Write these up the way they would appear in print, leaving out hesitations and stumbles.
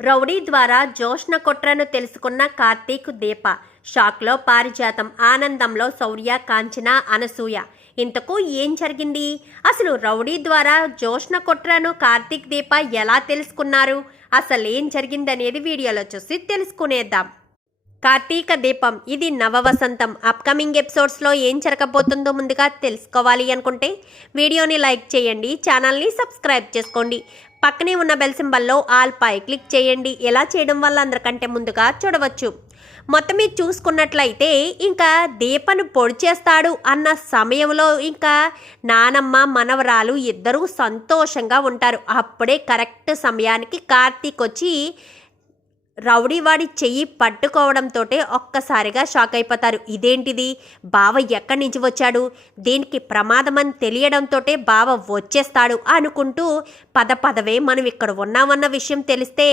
Rowdy ద్వారా జోష్న కుట్రను తెలుసుకున్న కార్తీక్ దీప. షాక్లో పారిజాతం, ఆనందంలో శౌర్య, కాంచన, అనసూయ. ఇంతకు ఏం జరిగింది? అసలు రౌడీ ద్వారా జోష్న కుట్రను కార్తీక్ దీప ఎలా తెలుసుకున్నారు? అసలు ఏం జరిగిందనేది వీడియోలో చూసి తెలుసుకునేద్దాం. కార్తీక దీపం ఇది నవవసంతం. అప్కమింగ్ ఎపిసోడ్స్లో ఏం జరగబోతుందో ముందుగా తెలుసుకోవాలి అనుకుంటే వీడియోని లైక్ చేయండి, ఛానల్ని సబ్స్క్రైబ్ చేసుకోండి, పక్కనే ఉన్న బెల్ సింబల్లో ఆల్ పై క్లిక్ చేయండి. ఎలా చేయడం వల్ల అందరికంటే ముందుగా చూడవచ్చు. మొత్తం మీద చూసుకున్నట్లయితే ఇంకా దీపను పొడి చేస్తాడు అన్న సమయంలో ఇంకా నానమ్మ మనవరాలు ఇద్దరూ సంతోషంగా ఉంటారు. అప్పుడే కరెక్ట్ సమయానికి కార్తీక్ వచ్చి రౌడీవాడి చెయ్యి పట్టుకోవడంతో ఒక్కసారిగా షాక్ అయిపోతారు. ఇదేంటిది, బావ ఎక్కడి నుంచి వచ్చాడు, దీనికి ప్రమాదం అని తెలియడంతో బావ వచ్చేస్తాడు అనుకుంటూ పదవే మనం ఇక్కడ ఉన్నామన్న విషయం తెలిస్తే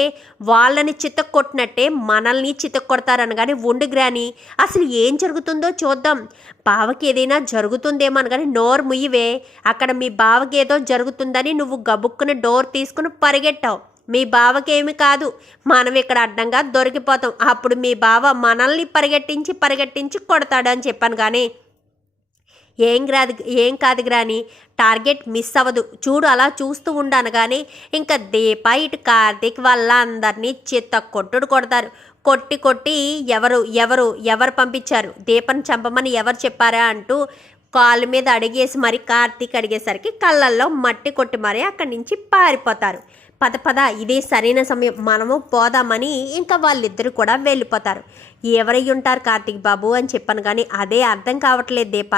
వాళ్ళని చితక్కొట్టినట్టే మనల్ని చితక్కొడతారనగానే ఉండు గ్రాని, అసలు ఏం జరుగుతుందో చూద్దాం, బావకి ఏదైనా జరుగుతుందేమో అనగానే నోరు ముయ్యవే, అక్కడ మీ బావకి ఏదో జరుగుతుందని నువ్వు గబుక్కుని డోర్ తీసుకుని పరిగెట్టావు. మీ బావకేమి కాదు, మనం ఇక్కడ అడ్డంగా దొరికిపోతాం, అప్పుడు మీ బావ మనల్ని పరిగెట్టించి కొడతాడు అని చెప్పాను. కానీ ఏం కాదు గ్రాని, టార్గెట్ మిస్ అవ్వదు చూడు, అలా చూస్తూ ఉండాను. కానీ ఇంకా దీప ఇటు కార్తీక్ వాళ్ళందరినీ కొడతారు. కొట్టి ఎవరు పంపించారు, దీపను చంపమని ఎవరు చెప్పారా అంటూ కాళ్ళ మీద అడిగేసి మరి కార్తీక్ అడిగేసరికి కళ్ళల్లో మట్టి కొట్టి మరీ అక్కడి నుంచి పారిపోతారు. పద ఇదే సరైన సమయం, మనము పోదామని ఇంకా వాళ్ళిద్దరు కూడా వెళ్ళిపోతారు. ఎవరై ఉంటారు కార్తీక్ బాబు అని చెప్పాను. కానీ అదే అర్థం కావట్లేదు దీప,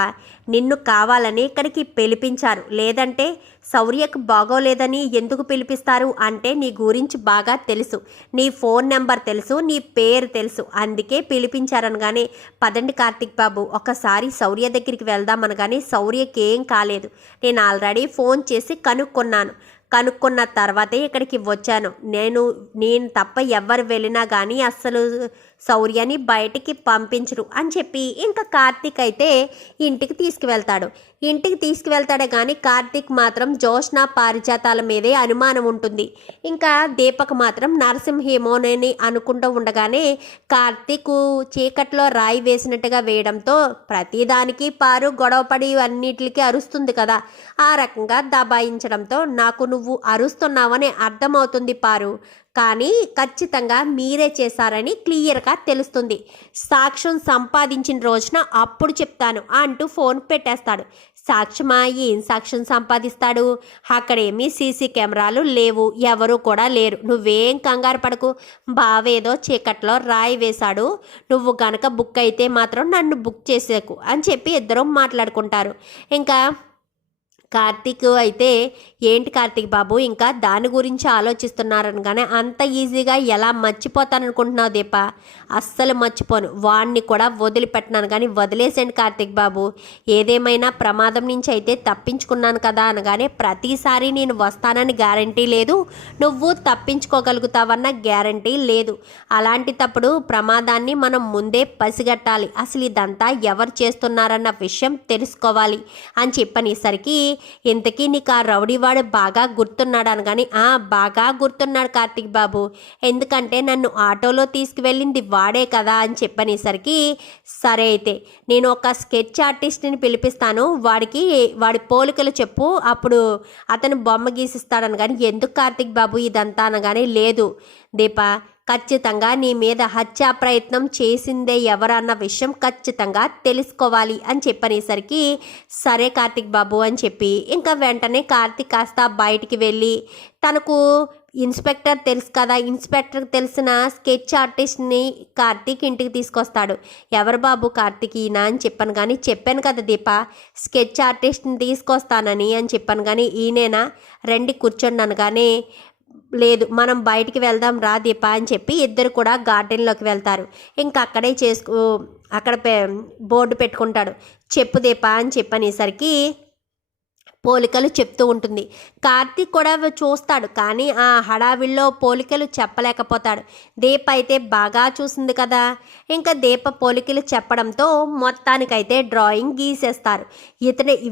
నిన్ను కావాలని ఇక్కడికి పిలిపించారు, లేదంటే శౌర్యకు బాగోలేదని ఎందుకు పిలిపిస్తారు అంటే నీ గురించి బాగా తెలుసు, నీ ఫోన్ నెంబర్ తెలుసు, నీ పేరు తెలుసు, అందుకే పిలిపించారనగానే పదండి కార్తీక్ బాబు ఒకసారి శౌర్య దగ్గరికి వెళ్దామనగానే శౌర్యకి ఏం కాలేదు, నేను ఆల్రెడీ ఫోన్ చేసి కనుక్కున్న తర్వాతే ఇక్కడికి వచ్చాను, నేను తప్ప ఎవరు వెళ్ళినా కానీ అస్సలు శౌర్యని బయటికి పంపించరు అని చెప్పి ఇంకా కార్తీక్ అయితే ఇంటికి తీసుకువెళ్తాడే కానీ కార్తీక్ మాత్రం జోష్న పారిజాతాల మీదే అనుమానం ఉంటుంది. ఇంకా దీపక్ మాత్రం నరసింహేమోనని అనుకుంటూ ఉండగానే కార్తీక్ చీకట్లో రాయి వేసినట్టుగా వేయడంతో ప్రతిదానికి పారు గొడవపడి అన్నిటికీ అరుస్తుంది కదా, ఆ రకంగా దబాయించడంతో నాకు నువ్వు అరుస్తున్నావని అర్థమవుతుంది పారు, కానీ ఖచ్చితంగా మీరే చేశారని క్లియర్గా తెలుస్తుంది, సాక్ష్యం సంపాదించిన రోజున అప్పుడు చెప్తాను అంటూ ఫోన్ పెట్టేస్తాడు. సాక్ష్యమా, ఏం సాక్ష్యం సంపాదిస్తాడు, అక్కడేమీ సీసీ కెమెరాలు లేవు, ఎవరు కూడా లేరు, నువ్వేం కంగారు పడకు, బావేదో చీకట్లో రాయి వేశాడు, నువ్వు గనక బుక్ అయితే మాత్రం నన్ను బుక్ చేసేకు అని చెప్పి ఇద్దరు మాట్లాడుకుంటారు. ఇంకా కార్తీక్ అయితే ఏంటి కార్తీక్ బాబు ఇంకా దాని గురించి ఆలోచిస్తున్నారనగానే అంత ఈజీగా ఎలా మర్చిపోతాననుకుంటున్నావు దీప, అస్సలు మర్చిపోను, వాడిని కూడా వదిలిపెట్టినాను, కానీ వదిలేసేయండి కార్తీక్ బాబు, ఏదేమైనా ప్రమాదం నుంచి అయితే తప్పించుకున్నాను కదా అనగానే ప్రతిసారి నేను వస్తానని గ్యారంటీ లేదు, నువ్వు తప్పించుకోగలుగుతావన్న గ్యారంటీ లేదు, అలాంటి తప్పుడు ప్రమాదాన్ని మనం ముందే పసిగట్టాలి, అసలు ఇదంతా ఎవరు చేస్తున్నారన్న విషయం తెలుసుకోవాలి అని చెప్పనేసరికి ఇంతకీ నీకు ఆ రౌడీవాడు బాగా గుర్తున్నాడు అనగాని బాగా గుర్తున్నాడు కార్తీక్ బాబు, ఎందుకంటే నన్ను ఆటోలో తీసుకువెళ్ళింది వాడే కదా అని చెప్పనేసరికి సరే అయితే నేను ఒక స్కెచ్ ఆర్టిస్ట్ని పిలిపిస్తాను, వాడి పోలికలు చెప్పు, అప్పుడు అతను బొమ్మ గీసిస్తాడని. కానీ ఎందుకు కార్తీక్ బాబు ఇదంతా అనగానే లేదు దీప, ఖచ్చితంగా నీ మీద హత్యా ప్రయత్నం చేసిందే ఎవరన్న విషయం ఖచ్చితంగా తెలుసుకోవాలి అని చెప్పనేసరికి సరే కార్తీక్ బాబు అని చెప్పి ఇంకా వెంటనే కార్తీక్ కాస్త బయటికి వెళ్ళి తనకు ఇన్స్పెక్టర్ తెలుసు కదా, ఇన్స్పెక్టర్కి తెలిసిన స్కెచ్ ఆర్టిస్ట్ని కార్తీక్ ఇంటికి తీసుకొస్తాడు. ఎవరు బాబు కార్తీక్ ఈయన అని చెప్పాను కదా దీప, స్కెచ్ ఆర్టిస్ట్ని తీసుకొస్తానని అని చెప్పాను. కానీ ఈయనేనా, రండి కూర్చోండి అనగానే లేదు మనం బయటికి వెళ్దాం రా దీప అని చెప్పి ఇద్దరు కూడా గార్డెన్లోకి వెళ్తారు. ఇంకా అక్కడే అక్కడ బోర్డు పెట్టుకుంటాడు, చెప్పు దీప అని చెప్పనేసరికి పోలికలు చెప్తూ ఉంటుంది. కార్తీక్ కూడా చూస్తాడు, కానీ ఆ హడావిడిలో పోలికలు చెప్పలేకపోతాడు. దీప అయితే బాగా చూసింది కదా, ఇంకా దీప పోలికలు చెప్పడంతో మొత్తానికైతే డ్రాయింగ్ గీసేస్తారు.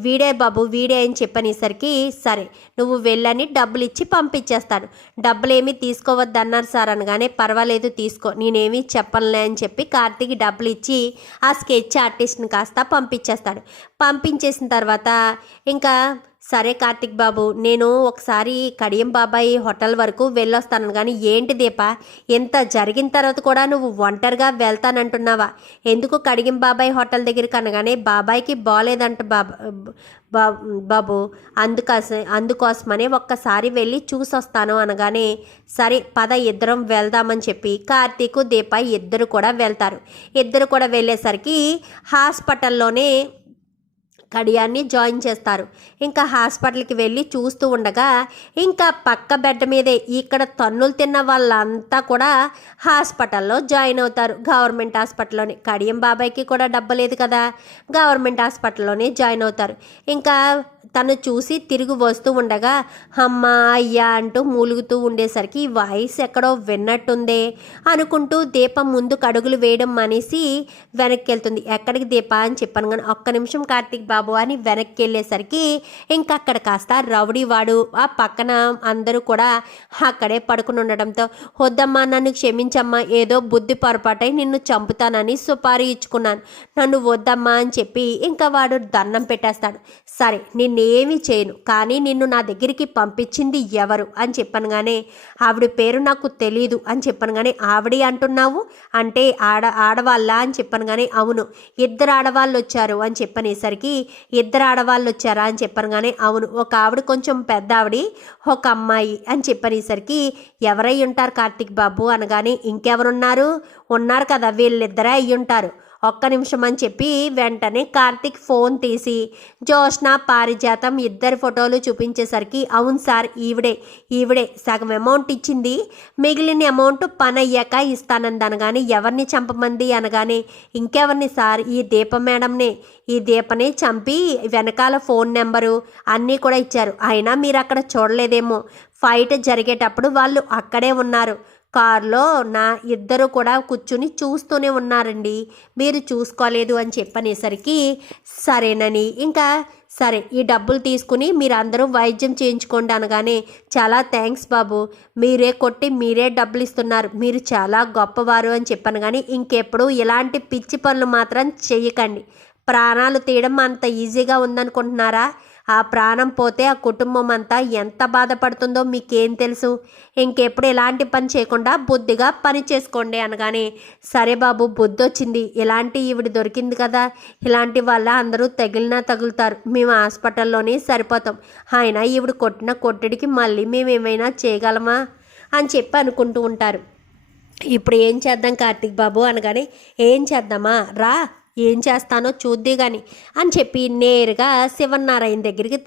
వీడే బాబు వీడే అని చెప్పనేసరికి సరే నువ్వు వెళ్ళని డబ్బులు ఇచ్చి పంపించేస్తాడు. డబ్బులు ఏమీ తీసుకోవద్దన్నారు సార్ అనగానే పర్వాలేదు తీసుకో, నేనేమీ చెప్పనులే అని చెప్పి కార్తీక్ డబ్బులు ఇచ్చి ఆ స్కెచ్ ఆర్టిస్ట్ని కాస్త పంపించేస్తాడు. పంపించేసిన తర్వాత ఇంకా సరే కార్తిక్ బాబు, నేను ఒకసారి కడియం బాబాయ్ హోటల్ వరకు వెళ్ళొస్తాను, కానీ ఏంటి దీప ఎంత జరిగిన తర్వాత కూడా నువ్వు ఒంటరిగా వెళ్తానంటున్నావా? ఎందుకు కడియం బాబాయ్ హోటల్ దగ్గరికి అనగానే బాబాయ్కి బాగాలేదంట బాబు అందుకోసమనే ఒక్కసారి వెళ్ళి చూసొస్తాను అనగానే సరే పద ఇద్దరం వెళ్దామని చెప్పి కార్తీక్ దీప ఇద్దరు కూడా వెళ్తారు. ఇద్దరు కూడా వెళ్ళేసరికి హాస్పిటల్లోనే కడియాన్ని జాయిన్ చేస్తారు. ఇంకా హాస్పిటల్కి వెళ్ళి చూస్తూ ఉండగా ఇంకా పక్క బెడ్ మీదే ఇక్కడ తన్నులు తిన్న వాళ్ళంతా కూడా హాస్పిటల్లో జాయిన్ అవుతారు. గవర్నమెంట్ హాస్పిటల్లోనే కడియం బాబాయ్కి కూడా డబ్బు లేదు కదా, గవర్నమెంట్ హాస్పిటల్లోనే జాయిన్ అవుతారు. ఇంకా తను చూసి తిరిగి వస్తూ ఉండగా అమ్మ అయ్యా అంటూ మూలుగుతూ ఉండేసరికి వాయిస్ ఎక్కడో విన్నట్టుందే అనుకుంటూ దీప ముందుకు అడుగులు వేయడం మానేసి వెనక్కి వెళ్తుంది. ఎక్కడికి దీప అని చెప్పాను, కానీ ఒక్క నిమిషం కార్తీక్ బాబు అని వెనక్కి వెళ్ళేసరికి ఇంకా అక్కడ కాస్త రౌడీ వాడు ఆ పక్కన అందరూ కూడా అక్కడే పడుకుని ఉండడంతో వద్దమ్మా నన్ను క్షమించమ్మా, ఏదో బుద్ధి పొరపాటై నిన్ను చంపుతానని సుపారీ ఇచ్చుకున్నాను, నన్ను వద్దమ్మా అని చెప్పి ఇంకా వాడు దండం పెట్టేస్తాడు. సరే నిన్నేమీ చేయను, కానీ నిన్ను నా దగ్గరికి పంపించింది ఎవరు అని చెప్పనగానే ఆవిడ పేరు నాకు తెలీదు అని చెప్పనగానే ఆవిడ అంటున్నావు అంటే ఆడవాళ్ళ అని చెప్పనగానే అవును ఇద్దరు ఆడవాళ్ళు వచ్చారు అని చెప్పనేసరికి ఇద్దరు ఆడవాళ్ళు వచ్చారా అని చెప్పనగానే అవును ఒక ఆవిడ కొంచెం పెద్ద ఆవిడ ఒక అమ్మాయి అని చెప్పనేసరికి ఎవరై ఉంటారు కార్తీక్ బాబు అనగానే ఉన్నారు కదా వీళ్ళిద్దరే అయ్యి ఉంటారు, ఒక్క నిమిషం అని చెప్పి వెంటనే కార్తీక్ ఫోన్ తీసి జోష్న పారిజాతం ఇద్దరి ఫోటోలు చూపించేసరికి అవును సార్ ఈవిడే సగం అమౌంట్ ఇచ్చింది, మిగిలిన అమౌంట్ పని అయ్యాక ఇస్తానంది అనగానే ఎవరిని చంపమంది అనగానే ఇంకెవరిని సార్ ఈ దీప మేడంనే, ఈ దీపనే చంపి వెనకాల ఫోన్ నెంబరు అన్నీ కూడా ఇచ్చారు, అయినా మీరు అక్కడ చూడలేదేమో ఫైట్ జరిగేటప్పుడు వాళ్ళు అక్కడే ఉన్నారు, కారులో నా ఇద్దరు కూడా కూర్చుని చూస్తూనే ఉన్నారండి, మీరు చూసుకోలేదు అని చెప్పనేసరికి సరేనని ఇంకా సరే ఈ డబ్బులు తీసుకుని మీరు అందరూ వైద్యం చేయించుకోండి అనగానే చాలా థ్యాంక్స్ బాబు, మీరే కొట్టి మీరే డబ్బులు ఇస్తున్నారు, మీరు చాలా గొప్పవారు అని చెప్పాను, కానీ ఇంకెప్పుడు ఇలాంటి పిచ్చి పనులు మాత్రం చెయ్యకండి, ప్రాణాలు తీయడం అంత ఈజీగా ఉందనుకుంటున్నారా? ఆ ప్రాణం పోతే ఆ కుటుంబం అంతా ఎంత బాధపడుతుందో మీకేం తెలుసు, ఇంకెప్పుడు ఎలాంటి పని చేయకుండా బుద్ధిగా పని చేసుకోండి అనగానే సరే బాబు బుద్ధి వచ్చింది, ఇలాంటి ఈవిడ దొరికింది కదా, ఇలాంటి వల్ల అందరూ తగులుతారు, మేము హాస్పిటల్లోనే సరిపోతాం, ఆయన ఈవిడ కొట్టిన కొట్టడికి మళ్ళీ మేము ఏమైనా చేయగలమా అని చెప్పి అనుకుంటూ ఉంటారు. ఇప్పుడు ఏం చేద్దాం కార్తీక్ బాబు అనగానే ఏం చేద్దామా రా, ఏం చేస్తానో చూద్ది కానీ అని చెప్పి నేరుగా శివనారాయణ దగ్గరికి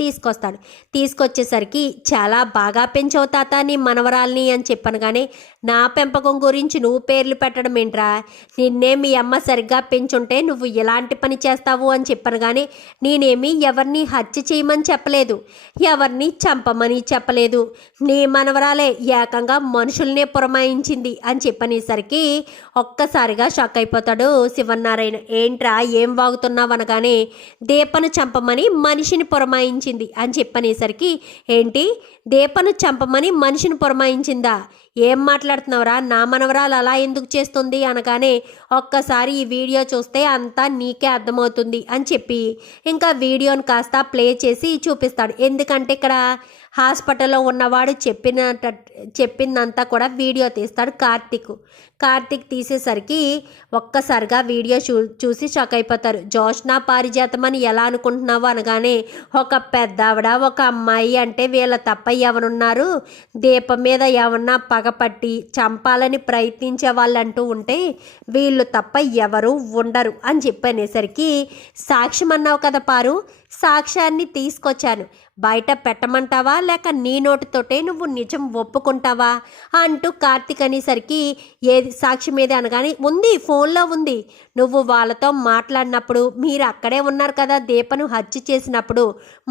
తీసుకొచ్చేసరికి చాలా బాగా పెంచావు తాత నీ మనవరాల్ని అని చెప్పాను, కానీ నా పెంపకం గురించి నువ్వు పేర్లు పెట్టడం ఏంట్రా, నిన్నే మీ అమ్మ సరిగ్గా పెంచుంటే నువ్వు ఎలాంటి పని చేస్తావు అని చెప్పాను, కానీ నేనేమి ఎవరిని హత్య చేయమని చెప్పలేదు, ఎవరిని చంపమని చెప్పలేదు, నీ మనవరాలే ఏకంగా మనుషుల్నే పురమాయించింది అని చెప్పనేసరికి ఒక్కసారిగా షాక్ అయిపోతాడు శివనారాయణ. ఏంట్రా ఏం వాగుతున్నావు అనగానే దీపను చంపమని మనిషిని పురమాయించింది అని చెప్పనేసరికి ఏంటి దీపను చంపమని మనిషిని పురమాయించిందా, ఏం మాట్లాడుతున్నావురా, నా మనవరాలు అలా ఎందుకు చేస్తుంది అనగానే ఒక్కసారి ఈ వీడియో చూస్తే అంతా నీకే అర్థమవుతుంది అని చెప్పి ఇంకా వీడియోని కాస్త ప్లే చేసి చూపిస్తాడు. ఎందుకంటే ఇక్కడ హాస్పిటల్లో ఉన్నవాడు చెప్పిందంతా కూడా వీడియో తీస్తాడు కార్తీక్ తీసేసరికి ఒక్కసారిగా వీడియో చూసి షాక్ అయిపోతారు. జోష్న పారిజాతం అని ఎలా అనుకుంటున్నావు అనగానే ఒక పెద్ద ఆవిడ ఒక అమ్మాయి అంటే వీళ్ళ తప్ప ఎవరున్నారు, దీపం మీద ఏమన్నా పగపట్టి చంపాలని ప్రయత్నించే వాళ్ళు అంటూ ఉంటే వీళ్ళు తప్ప ఎవరు ఉండరు అని చెప్పనేసరికి సాక్ష్యం అన్నావు కదా పారు, సాక్ష్యాన్ని తీసుకొచ్చాను, బయట పెట్టమంటావా లేక నీ నోటితోటే నువ్వు నిజం ఒప్పుకుంటావా అంటూ కార్తీక్ అనేసరికి ఏది సాక్ష్యం ఏది అనగానే ఉంది, ఫోన్లో ఉంది, నువ్వు వాళ్ళతో మాట్లాడినప్పుడు మీరు అక్కడే ఉన్నారు కదా, దీపను హత్య చేసినప్పుడు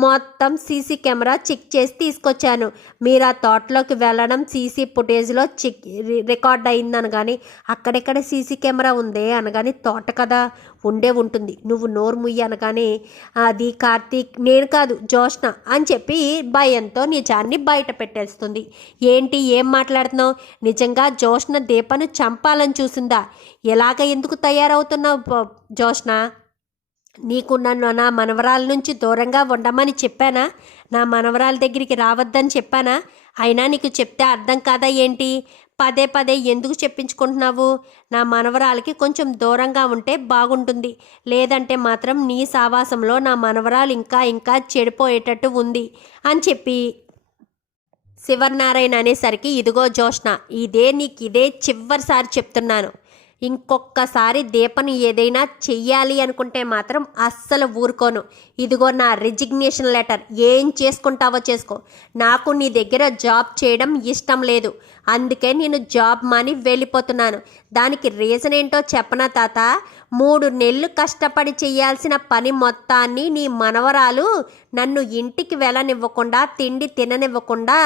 మొత్తం సీసీ కెమెరా చెక్ చేసి తీసుకొచ్చాను, మీరు ఆ తోటలోకి వెళ్ళడం సీసీ ఫుటేజ్లో రికార్డ్ అయిందనగాని అక్కడెక్కడ సీసీ కెమెరా ఉందే అనగాని తోట కదా ఉండే ఉంటుంది, నువ్వు నోరు ముయ్యి అనగానే అది కార్తీక్ నేను కాదు జోష్న అని చెప్పి భయంతో నిజాన్ని బయట పెట్టేస్తుంది. ఏంటి ఏం మాట్లాడుతున్నావు, నిజంగా జోష్న దీపను చంపాలని చూసిందా, ఎలాగ ఎందుకు తయారవుతున్నావు జోష్న, నీకు నన్ను నా మనవరాల నుంచి దూరంగా ఉండమని చెప్పానా, నా మనవరాల దగ్గరికి రావద్దని చెప్పానా, అయినా నీకు చెప్తే అర్థం కాదా ఏంటి, పదే పదే ఎందుకు చెప్పించుకుంటున్నావు, నా మనవరాలకి కొంచెం దూరంగా ఉంటే బాగుంటుంది, లేదంటే మాత్రం నీ సావాసంలో నా మనవరాలు ఇంకా ఇంకా చెడిపోయేటట్టు ఉంది అని చెప్పి శివనారాయణ అనేసరికి ఇదిగో జోష్న, ఇదే చివరిసారి చెప్తున్నాను, ఇంకొకసారి దీపను ఏదైనా చెయ్యాలి అనుకుంటే మాత్రం అస్సలు ఊరుకోను, ఇదిగో నా రిజిగ్నేషన్ లెటర్, ఏం చేసుకుంటావో చేసుకో, నాకు నీ దగ్గర జాబ్ చేయడం ఇష్టం లేదు, అందుకే నేను జాబ్ మాని వెళ్ళిపోతున్నాను, దానికి రీజన్ ఏంటో చెప్పనా తాత, 3 నెలలు కష్టపడి చేయాల్సిన పని మొత్తాన్ని నీ మనవరాలు నన్ను ఇంటికి వెళ్ళనివ్వకుండా తిండి తిననివ్వకుండా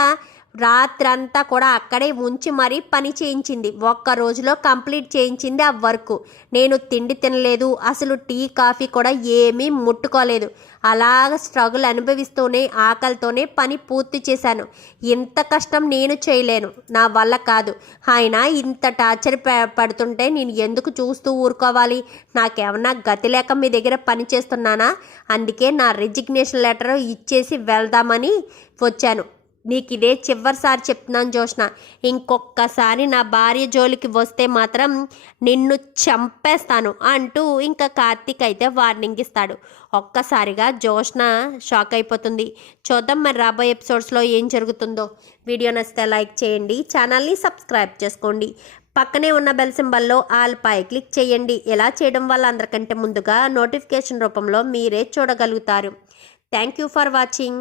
రాత్రంతా కూడా అక్కడే ఉంచి మరీ పని చేయించింది, ఒక్క రోజులో కంప్లీట్ చేయించింది ఆ వర్క్, నేను తిండి తినలేదు, అసలు టీ కాఫీ కూడా ఏమీ ముట్టుకోలేదు, అలాగ స్ట్రగుల్ అనుభవిస్తూనే ఆకలితోనే పని పూర్తి చేశాను, ఇంత కష్టం నేను చేయలేను, నా వల్ల కాదు, ఆయన ఇంత టార్చర్ పడుతుంటే నేను ఎందుకు చూస్తూ ఊరుకోవాలి, నాకేమన్నా గతి లేక మీ దగ్గర పని చేస్తున్నానా, అందుకే నా రిజిగ్నేషన్ లెటర్ ఇచ్చేసి వెళ్దామని వచ్చాను, నీకు ఇదే చివరిసారి చెప్తున్నాను జోష్న, ఇంకొకసారి నా భార్య జోలికి వస్తే మాత్రం నిన్ను చంపేస్తాను అంటూ ఇంకా కార్తీక్ అయితే వార్నింగ్ ఇస్తాడు. ఒక్కసారిగా జోష్న షాక్ అయిపోతుంది. చూద్దాం మరి రాబోయే ఎపిసోడ్స్లో ఏం జరుగుతుందో. వీడియో నచ్చితే లైక్ చేయండి, ఛానల్ని సబ్స్క్రైబ్ చేసుకోండి, పక్కనే ఉన్న బెల్ సింబల్లో ఆల్ పై క్లిక్ చేయండి. ఇలా చేయడం వల్ల అందరికంటే ముందుగా నోటిఫికేషన్ రూపంలో మీరే చూడగలుగుతారు. Thank you for watching.